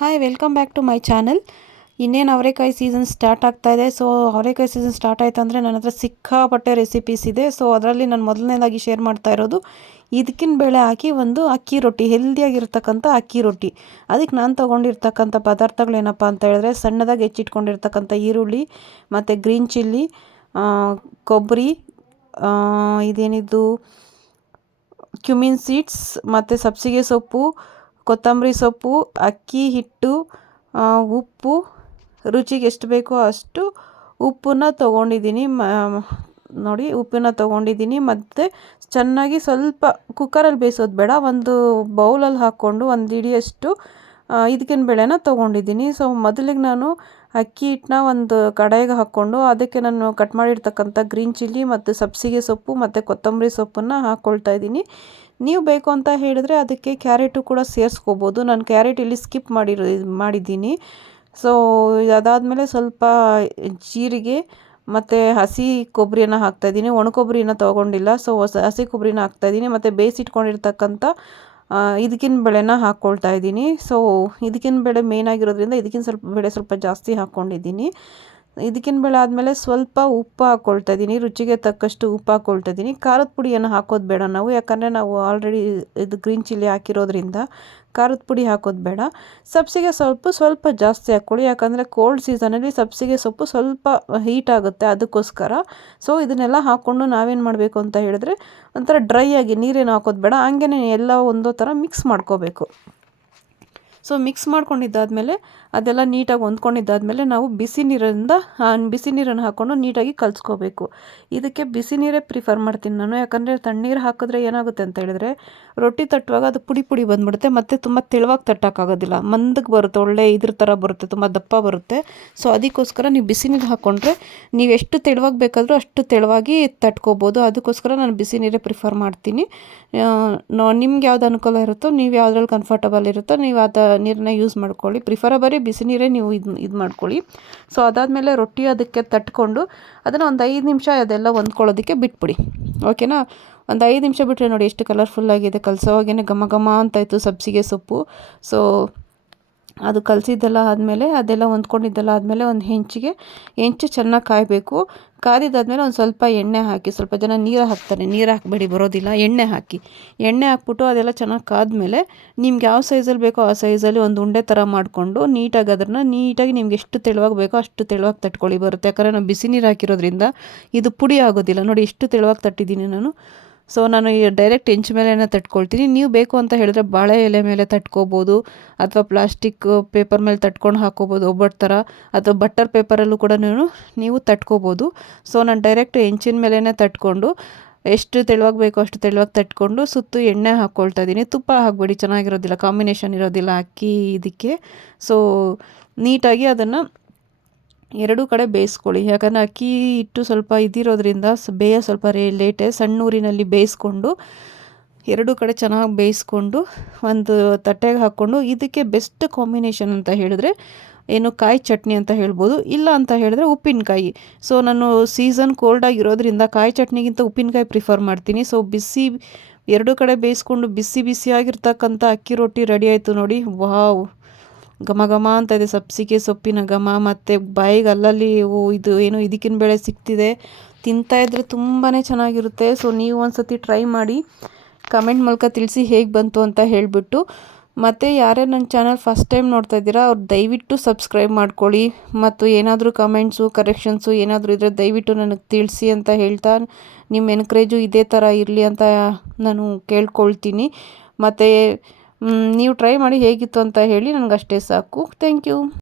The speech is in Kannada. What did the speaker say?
Hi welcome back to my channel. ಇನ್ನೇನು ಅವರೆಕಾಯಿ ಸೀಸನ್ ಸ್ಟಾರ್ಟ್ ಆಗ್ತಾಯಿದೆ. ಸೊ ಅವರೆಕಾಯಿ ಸೀಸನ್ ಸ್ಟಾರ್ಟ್ ಆಯಿತು ಅಂದರೆ ನನ್ನ ಹತ್ರ ಸಿಕ್ಕಾಪಟ್ಟೆ ರೆಸಿಪೀಸ್ ಇದೆ. ಸೊ ಅದರಲ್ಲಿ ನಾನು ಮೊದಲನೇದಾಗಿ ಶೇರ್ ಮಾಡ್ತಾ ಇರೋದು ಇದಕ್ಕಿನ ಬೇಳೆ ಹಾಕಿ ಒಂದು ಅಕ್ಕಿ ರೊಟ್ಟಿ, ಹೆಲ್ದಿಯಾಗಿರ್ತಕ್ಕಂಥ ಅಕ್ಕಿ ರೊಟ್ಟಿ. ಅದಕ್ಕೆ ನಾನು ತೊಗೊಂಡಿರ್ತಕ್ಕಂಥ ಪದಾರ್ಥಗಳೇನಪ್ಪ ಅಂತ ಹೇಳಿದ್ರೆ, ಸಣ್ಣದಾಗಿ ಹೆಚ್ಚಿಟ್ಕೊಂಡಿರ್ತಕ್ಕಂಥ ಈರುಳ್ಳಿ ಮತ್ತು ಗ್ರೀನ್ ಚಿಲ್ಲಿ, ಕೊಬ್ಬರಿ, ಇದೇನಿದ್ದು ಕ್ಯುಮಿನ್ ಸೀಡ್ಸ್ ಮತ್ತು ಸಬ್ಸಿಗೆ ಸೊಪ್ಪು, ಕೊತ್ತಂಬರಿ ಸೊಪ್ಪು, ಅಕ್ಕಿ ಹಿಟ್ಟು, ಉಪ್ಪು, ರುಚಿಗೆ ಎಷ್ಟು ಬೇಕೋ ಅಷ್ಟು ಉಪ್ಪನ್ನ ತೊಗೊಂಡಿದ್ದೀನಿ. ನೋಡಿ, ಉಪ್ಪನ್ನ ತೊಗೊಂಡಿದ್ದೀನಿ. ಮತ್ತು ಚೆನ್ನಾಗಿ ಸ್ವಲ್ಪ ಕುಕ್ಕರಲ್ಲಿ ಬೇಯಿಸೋದು ಬೇಡ, ಒಂದು ಬೌಲಲ್ಲಿ ಹಾಕ್ಕೊಂಡು ಒಂದು ಹಿಡಿಯಷ್ಟು ಇದಕ್ಕಿನ ಬೇಳೆನ ತೊಗೊಂಡಿದ್ದೀನಿ. ಸೊ ಮೊದಲಿಗೆ ನಾನು ಅಕ್ಕಿ ಹಿಟ್ಟನ್ನ ಒಂದು ಕಡಾಯಿಗೆ ಹಾಕ್ಕೊಂಡು ಅದಕ್ಕೆ ನಾನು ಕಟ್ ಮಾಡಿರ್ತಕ್ಕಂಥ ಗ್ರೀನ್ ಚಿಲ್ಲಿ ಮತ್ತು ಸಬ್ಸಿಗೆ ಸೊಪ್ಪು ಮತ್ತು ಕೊತ್ತಂಬರಿ ಸೊಪ್ಪನ್ನು ಹಾಕ್ಕೊಳ್ತಾ ಇದ್ದೀನಿ. ನೀವು ಬೇಕು ಅಂತ ಹೇಳಿದ್ರೆ ಅದಕ್ಕೆ ಕ್ಯಾರೆಟು ಕೂಡ ಸೇರಿಸ್ಕೋಬೋದು. ನಾನು ಕ್ಯಾರೆಟ್ ಇಲ್ಲಿ ಸ್ಕಿಪ್ ಮಾಡಿದ್ದೀನಿ. ಸೊ ಅದಾದಮೇಲೆ ಸ್ವಲ್ಪ ಜೀರಿಗೆ ಮತ್ತು ಹಸಿ ಕೊಬ್ಬರಿಯನ್ನು ಹಾಕ್ತಾಯಿದ್ದೀನಿ. ಒಣ ಕೊಬ್ಬರಿನ ತೊಗೊಂಡಿಲ್ಲ, ಸೊ ಹಸಿ ಕೊಬ್ಬರಿನ ಹಾಕ್ತಾಯಿದ್ದೀನಿ. ಮತ್ತು ಬೇಯಿಸಿಟ್ಕೊಂಡಿರ್ತಕ್ಕಂಥ ಇದಕ್ಕಿನ ಬೇಳೆನ ಹಾಕ್ಕೊಳ್ತಾ ಇದ್ದೀನಿ. ಸೊ ಇದಕ್ಕಿನ ಬೇಳೆ ಮೇನ್ ಆಗಿರೋದ್ರಿಂದ ಇದಕ್ಕಿನ ಬೇಳೆ ಸ್ವಲ್ಪ ಜಾಸ್ತಿ ಹಾಕ್ಕೊಂಡಿದ್ದೀನಿ. ಇದಕ್ಕಿನ ಬೇಳೆ ಆದಮೇಲೆ ಸ್ವಲ್ಪ ಉಪ್ಪು ಹಾಕ್ಕೊಳ್ತಾ ಇದ್ದೀನಿ, ರುಚಿಗೆ ತಕ್ಕಷ್ಟು ಉಪ್ಪು ಹಾಕ್ಕೊಳ್ತಾ ಇದ್ದೀನಿ. ಖಾರದ ಪುಡಿಯನ್ನು ಹಾಕೋದು ಬೇಡ ನಾವು, ಯಾಕಂದರೆ ನಾವು ಆಲ್ರೆಡಿ ಇದು ಗ್ರೀನ್ ಚಿಲ್ಲಿ ಹಾಕಿರೋದ್ರಿಂದ ಖಾರದ ಪುಡಿ ಹಾಕೋದು ಬೇಡ. ಸಬ್ಸಿಗೆ ಸ್ವಲ್ಪ ಜಾಸ್ತಿ ಹಾಕ್ಕೊಳ್ಳಿ, ಯಾಕಂದರೆ ಕೋಲ್ಡ್ ಸೀಸನಲ್ಲಿ ಸಬ್ಸಿಗೆ ಸೊಪ್ಪು ಸ್ವಲ್ಪ ಹೀಟ್ ಆಗುತ್ತೆ, ಅದಕ್ಕೋಸ್ಕರ. ಸೊ ಇದನ್ನೆಲ್ಲ ಹಾಕ್ಕೊಂಡು ನಾವೇನು ಮಾಡಬೇಕು ಅಂತ ಹೇಳಿದ್ರೆ, ಒಂಥರ ಡ್ರೈ ಆಗಿ, ನೀರೇನು ಹಾಕೋದು ಬೇಡ, ಹಂಗೇ ಎಲ್ಲ ಒಂದೋ ಥರ ಮಿಕ್ಸ್ ಮಾಡ್ಕೋಬೇಕು. ಸೊ ಮಿಕ್ಸ್ ಮಾಡ್ಕೊಂಡಿದ್ದಾದಮೇಲೆ ಅದೆಲ್ಲ ನೀಟಾಗಿ ಹೊಂದ್ಕೊಂಡಿದ್ದಾದಮೇಲೆ ನಾವು ಬಿಸಿ ನೀರನ್ನು ಹಾಕ್ಕೊಂಡು ನೀಟಾಗಿ ಕಲಿಸ್ಕೋಬೇಕು. ಇದಕ್ಕೆ ಬಿಸಿ ನೀರೇ ಪ್ರಿಫರ್ ಮಾಡ್ತೀನಿ ನಾನು, ಯಾಕಂದರೆ ತಣ್ಣೀರು ಹಾಕಿದ್ರೆ ಏನಾಗುತ್ತೆ ಅಂತ ಹೇಳಿದ್ರೆ ರೊಟ್ಟಿ ತಟ್ಟುವಾಗ ಅದು ಪುಡಿ ಪುಡಿ ಬಂದುಬಿಡುತ್ತೆ, ಮತ್ತು ತುಂಬ ತೆಳುವಾಗಿ ತಟ್ಟೋಕ್ಕಾಗೋದಿಲ್ಲ, ಮಂದಕ್ಕೆ ಬರುತ್ತೆ, ಒಳ್ಳೆ ಇದ್ರ ಥರ ಬರುತ್ತೆ, ತುಂಬ ದಪ್ಪ ಬರುತ್ತೆ. ಸೊ ಅದಕ್ಕೋಸ್ಕರ ನೀವು ಬಿಸಿ ನೀರು ಹಾಕ್ಕೊಂಡ್ರೆ ನೀವು ಎಷ್ಟು ತೆಳುವಾಗಿ ಬೇಕಾದರೂ ಅಷ್ಟು ತೆಳುವಾಗಿ ತಟ್ಕೋಬೋದು. ಅದಕ್ಕೋಸ್ಕರ ನಾನು ಬಿಸಿ ನೀರೇ ಪ್ರಿಫರ್ ಮಾಡ್ತೀನಿ. ನಿಮ್ಗೆ ಯಾವ್ದು ಅನುಕೂಲ ಇರುತ್ತೋ, ನೀವು ಯಾವುದ್ರಲ್ಲಿ ಕಂಫರ್ಟಬಲ್ ಇರುತ್ತೋ ನೀವು ನೀರನ್ನ ಯೂಸ್ ಮಾಡ್ಕೊಳ್ಳಿ. ಪ್ರಿಫರಬಲಿ ಬಿಸಿ ನೀರೇ ನೀವು ಇದು ಮಾಡ್ಕೊಳ್ಳಿ. ಸೊ ಅದಾದಮೇಲೆ ರೊಟ್ಟಿ ಅದಕ್ಕೆ ತಟ್ಕೊಂಡು ಅದನ್ನು ಒಂದು 5 ನಿಮಿಷ ಅದೆಲ್ಲ ಹೊಂದ್ಕೊಳ್ಳೋದಕ್ಕೆ ಬಿಟ್ಬಿಡಿ, ಓಕೆನಾ. ಒಂದು 5 ನಿಮಿಷ ಬಿಟ್ಟರೆ ನೋಡಿ ಎಷ್ಟು ಕಲರ್ಫುಲ್ಲಾಗಿದೆ. ಕಲಸೋವಾಗೇ ಘಮ ಘಮ ಅಂತಾಯಿತು ಸಬ್ಸಿಗೆ ಸೊಪ್ಪು. ಸೊ ಅದು ಕಲಸಿದ್ದೆಲ್ಲ ಆದಮೇಲೆ ಅದೆಲ್ಲ ಹೊಂದ್ಕೊಂಡಿದ್ದೆಲ್ಲ ಆದಮೇಲೆ ಒಂದು ಹೆಂಚು ಚೆನ್ನಾಗಿ ಕಾಯಬೇಕು. ಕಾದಿದ್ದಾದಮೇಲೆ ಒಂದು ಸ್ವಲ್ಪ ಎಣ್ಣೆ ಹಾಕಿ, ಸ್ವಲ್ಪ ಜನ ನೀರು ಹಾಕ್ತಾರೆ, ನೀರು ಹಾಕಬೇಡಿ, ಬರೋದಿಲ್ಲ, ಎಣ್ಣೆ ಹಾಕ್ಬಿಟ್ಟು ಅದೆಲ್ಲ ಚೆನ್ನಾಗಿ ಕಾದ್ಮೇಲೆ ನಿಮ್ಗೆ ಯಾವ ಸೈಜಲ್ಲಿ ಬೇಕೋ ಆ ಸೈಜಲ್ಲಿ ಒಂದು ಉಂಡೆ ಥರ ಮಾಡಿಕೊಂಡು ನೀಟಾಗಿ ನಿಮ್ಗೆ ಎಷ್ಟು ತೆಳುವಾಗಿ ಬೇಕೋ ಅಷ್ಟು ತೆಳುವಾಗಿ ತಟ್ಕೊಳ್ಳಿ ಬರುತ್ತೆ. ಯಾಕಂದರೆ ನಾವು ಬಿಸಿ ನೀರು ಹಾಕಿರೋದ್ರಿಂದ ಇದು ಪುಡಿ ಆಗೋದಿಲ್ಲ. ನೋಡಿ ಎಷ್ಟು ತೆಳುವಾಗಿ ತಟ್ಟಿದ್ದೀನಿ ನಾನು. ಸೊ ನಾನು ಡೈರೆಕ್ಟ್ ಹೆಂಚು ಮೇಲೆನೇ ತಟ್ಕೊಳ್ತೀನಿ. ನೀವು ಬೇಕು ಅಂತ ಹೇಳಿದ್ರೆ ಬಾಳೆ ಎಲೆ ಮೇಲೆ ತಟ್ಕೋಬೋದು, ಅಥವಾ ಪ್ಲಾಸ್ಟಿಕ್ ಪೇಪರ್ ಮೇಲೆ ತಟ್ಕೊಂಡು ಹಾಕ್ಕೋಬೋದು ಒಬ್ಬಟ್ಟು ಥರ, ಅಥವಾ ಬಟರ್ ಪೇಪರಲ್ಲೂ ಕೂಡ ನೀವು ತಟ್ಕೋಬೋದು. ಸೊ ನಾನು ಡೈರೆಕ್ಟ್ ಹೆಂಚಿನ ಮೇಲೇ ತಟ್ಕೊಂಡು ಎಷ್ಟು ತೆಳುವಾಗಿ ಬೇಕೋ ಅಷ್ಟು ತೆಳುವಾಗಿ ತಟ್ಕೊಂಡು ಸುತ್ತು ಎಣ್ಣೆ ಹಾಕ್ಕೊಳ್ತಾ ಇದ್ದೀನಿ. ತುಪ್ಪ ಹಾಕಬೇಡಿ, ಚೆನ್ನಾಗಿರೋದಿಲ್ಲ, ಕಾಂಬಿನೇಷನ್ ಇರೋದಿಲ್ಲ ಅಕ್ಕಿ ಇದಕ್ಕೆ. ಸೊ ನೀಟಾಗಿ ಅದನ್ನು ಎರಡೂ ಕಡೆ ಬೇಯಿಸ್ಕೊಳ್ಳಿ, ಯಾಕಂದರೆ ಅಕ್ಕಿ ಹಿಟ್ಟು ಸ್ವಲ್ಪ ಇದಿರೋದ್ರಿಂದ ಸ್ವಲ್ಪ ಲೇಟೆ. ಸಣ್ಣ ಊರಿನಲ್ಲಿ ಬೇಯಿಸ್ಕೊಂಡು ಎರಡೂ ಕಡೆ ಚೆನ್ನಾಗಿ ಬೇಯಿಸ್ಕೊಂಡು ಒಂದು ತಟ್ಟೆಗೆ ಹಾಕ್ಕೊಂಡು, ಇದಕ್ಕೆ ಬೆಸ್ಟ್ ಕಾಂಬಿನೇಷನ್ ಅಂತ ಹೇಳಿದ್ರೆ ಏನು ಕಾಯಿ ಚಟ್ನಿ ಅಂತ ಹೇಳ್ಬೋದು, ಇಲ್ಲ ಅಂತ ಹೇಳಿದ್ರೆ ಉಪ್ಪಿನಕಾಯಿ. ಸೊ ನಾನು ಸೀಸನ್ ಕೋಲ್ಡ್ ಆಗಿರೋದ್ರಿಂದ ಕಾಯಿ ಚಟ್ನಿಗಿಂತ ಉಪ್ಪಿನಕಾಯಿ ಪ್ರಿಫರ್ ಮಾಡ್ತೀನಿ. ಸೊ ಎರಡೂ ಕಡೆ ಬೇಯಿಸ್ಕೊಂಡು ಬಿಸಿಯಾಗಿರ್ತಕ್ಕಂಥ ಅಕ್ಕಿ ರೊಟ್ಟಿ ರೆಡಿ ಆಯಿತು ನೋಡಿ. ವಾವ್, ಘಮ ಘಮ ಅಂತ ಇದೆ, ಸಬ್ಸಿಗೆ ಸೊಪ್ಪಿನ ಘಮ, ಮತ್ತು ಬಾಯಿಗೆ ಅಲ್ಲಲ್ಲಿ ಇದು ಏನು ಇದಕ್ಕಿನ ಬೇಳೆ ಸಿಗ್ತಿದೆ, ತಿಂತಾಯಿದ್ರೆ ತುಂಬಾ ಚೆನ್ನಾಗಿರುತ್ತೆ. ಸೊ ನೀವು ಒಂದು ಸತಿ ಟ್ರೈ ಮಾಡಿ, ಕಮೆಂಟ್ ಮೂಲಕ ತಿಳಿಸಿ ಹೇಗೆ ಬಂತು ಅಂತ ಹೇಳಿಬಿಟ್ಟು. ಮತ್ತು ಯಾರೇ ನನ್ನ ಚಾನಲ್ ಫಸ್ಟ್ ಟೈಮ್ ನೋಡ್ತಾ ಇದ್ದೀರಾ ಅವ್ರು ದಯವಿಟ್ಟು ಸಬ್ಸ್ಕ್ರೈಬ್ ಮಾಡ್ಕೊಳ್ಳಿ. ಮತ್ತು ಏನಾದರೂ ಕಮೆಂಟ್ಸು ಕರೆಕ್ಷನ್ಸು ಏನಾದರೂ ಇದ್ದರೆ ದಯವಿಟ್ಟು ನನಗೆ ತಿಳಿಸಿ ಅಂತ ಹೇಳ್ತಾ, ನಿಮ್ಮ ಎನ್ಕರೇಜು ಇದೇ ಥರ ಇರಲಿ ಅಂತ ನಾನು ಕೇಳ್ಕೊಳ್ತೀನಿ. ಮತ್ತು ನೀವು ಟ್ರೈ ಮಾಡಿ ಹೇಗಿತ್ತು ಅಂತ ಹೇಳಿ, ನನಗಷ್ಟೇ ಸಾಕು. Thank you.